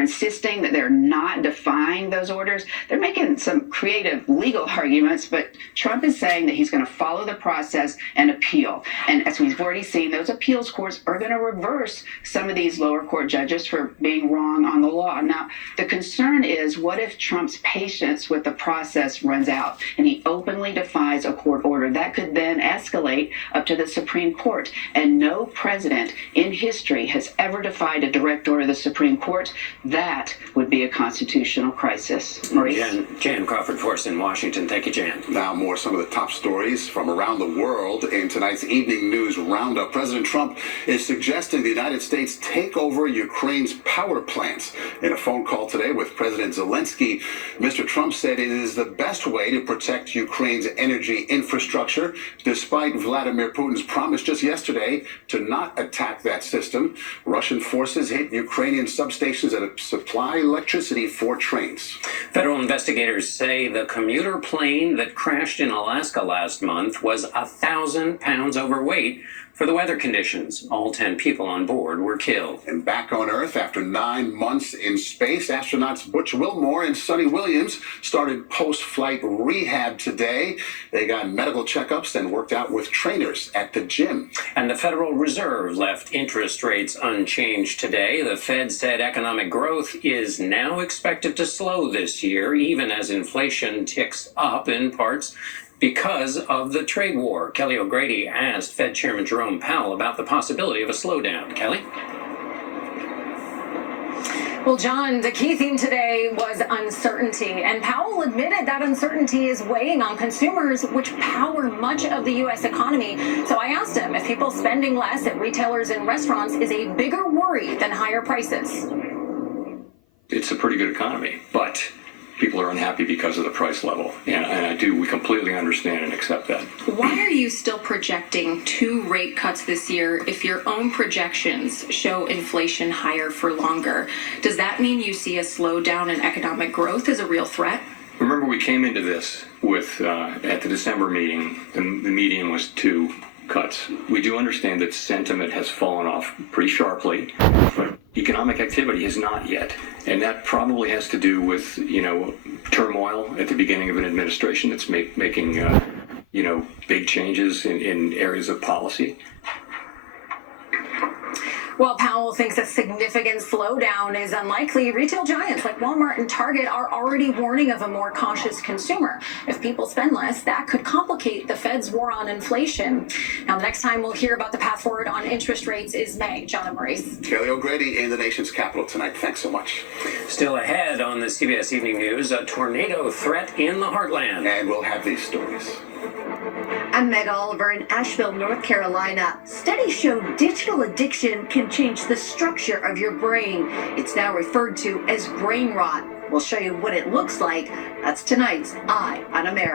They're insisting that they're not defying those orders. They're making some creative legal arguments, but Trump is saying that he's going to follow the process and appeal. And as we've already seen, those appeals courts are going to reverse some of these lower court judges for being wrong on the law. Now, the concern is, what if Trump's patience with the process runs out and he openly defies a court order? That could then escalate up to the Supreme Court. And no president in history has ever defied a direct order of the Supreme Court. That would be a constitutional crisis. Maurice? Jan Crawford for us in Washington. Thank you, Jan. Now more some of the top stories from around the world in tonight's Evening News Roundup. President Trump is suggesting the United States take over Ukraine's power plants. In a phone call today with President Zelensky, Mr. Trump said it is the best way to protect Ukraine's energy infrastructure, despite Vladimir Putin's promise just yesterday to not attack that system. Russian forces hit Ukrainian substations that supply electricity for trains. Federal investigators say the commuter plane that crashed in Alaska last month was 1,000 pounds overweight for the weather conditions. All 10 people on board were killed. And back on Earth after 9 months in space, astronauts Butch Wilmore and Sonny Williams started post-flight rehab today. They got medical checkups and worked out with trainers at the gym. And the Federal Reserve left interest rates unchanged today. The Fed said economic growth is now expected to slow this year, even as inflation ticks up in parts because of the trade war. Kelly O'Grady asked Fed Chairman Jerome Powell about the possibility of a slowdown. Kelly? Well, John, the key theme today was uncertainty, and Powell admitted that uncertainty is weighing on consumers, which power much of the U.S. economy. So I asked him if people spending less at retailers and restaurants is a bigger worry than higher prices. It's a pretty good economy, but people are unhappy because of the price level, and we completely understand and accept that. Why are you still projecting 2 rate cuts this year if your own projections show inflation higher for longer? Does that mean you see a slowdown in economic growth as a real threat? Remember, we came into this with, at the December meeting, the median was 2 cuts. We do understand that sentiment has fallen off pretty sharply, but economic activity has not yet. And that probably has to do with, turmoil at the beginning of an administration that's making, big changes in areas of policy. While Powell thinks a significant slowdown is unlikely, retail giants like Walmart and Target are already warning of a more cautious consumer. If people spend less, that could complicate the Fed's war on inflation. Now, the next time we'll hear about the path forward on interest rates is May. John and Maurice. Kelly O'Grady in the nation's capital tonight. Thanks so much. Still ahead on the CBS Evening News, a tornado threat in the heartland. And we'll have these stories. I'm Meg Oliver in Asheville, North Carolina. Studies show digital addiction can change the structure of your brain. It's now referred to as brain rot. We'll show you what it looks like. That's tonight's Eye on America.